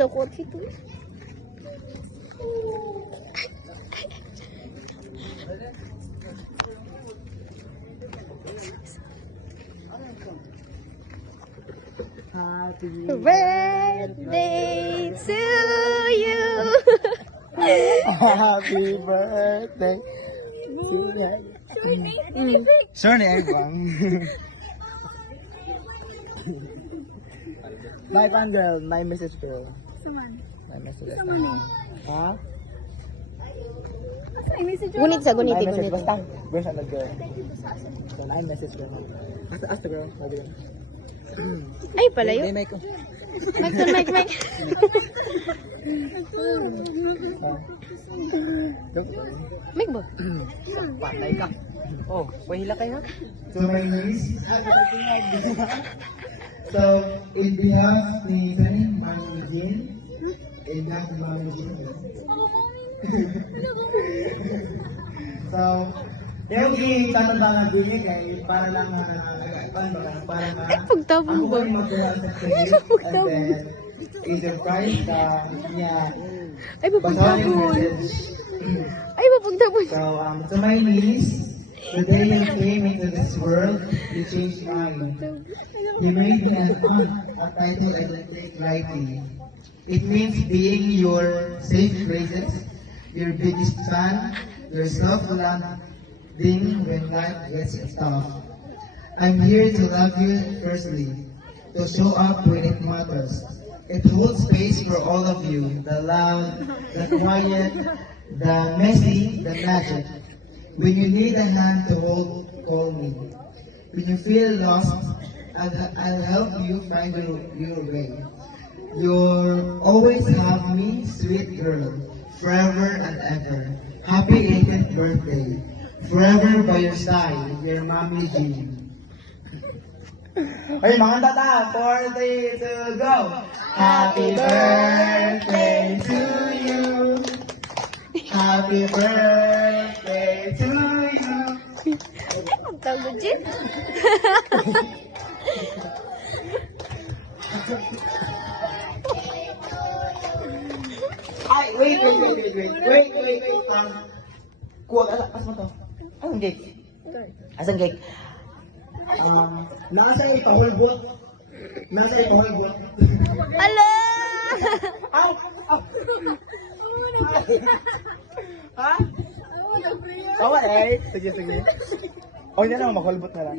sukot ito. Happy Birthday to you. Happy birthday to you. Sorry, everyone. My fan girl, my message girl. Saman. My message. Saman. Ha? Asa yung message mo? Gunit sa My guniti, message, guniti. basta, girl sa girl. So, my message girl. Ask the girl, sabi ko. Ay, palayo. May ko. Mike, ton, Mike, Mike. Mike ba? Patay ka. Oh, pahila kayo ha? So my niece. So in behalf ni Mami Jean, in behalf ni Mami Jean. So, yung itatandaan ko niya kay para lang para Ay, pagtabong ba? ako magkaya sa kayo. And then, i-surprise ka niya. Ay, Basahin mapagtabong. yung message. Ay, mapagtabong. So, to my niece, the day you came into this world, you changed mine. You made me a title I don't take lightly. It means being your safe places, your biggest fan, your self-loving when life gets tough. I'm here to love you firstly, to show up when it matters. It holds space for all of you, the loud, the quiet, the messy, the magic. When you need a hand to hold, call me. When you feel lost, I'll help you find your way. You'll always have me, sweet girl, forever and ever. Happy 18th birthday. Forever by your side, your Mommy Jean. Ay, mga tata! 4, 3, 2, go! Happy birthday to you. Happy birthday to you. Ay, pagtabong, Jin. Ay, wait. Kuha ka, pas mo to. Anong cake? Asan cake? Nasa ipahulbot. Ala! Ay! Ha? Oh, eh. Sige. O, yan lang, mahulbot na lang.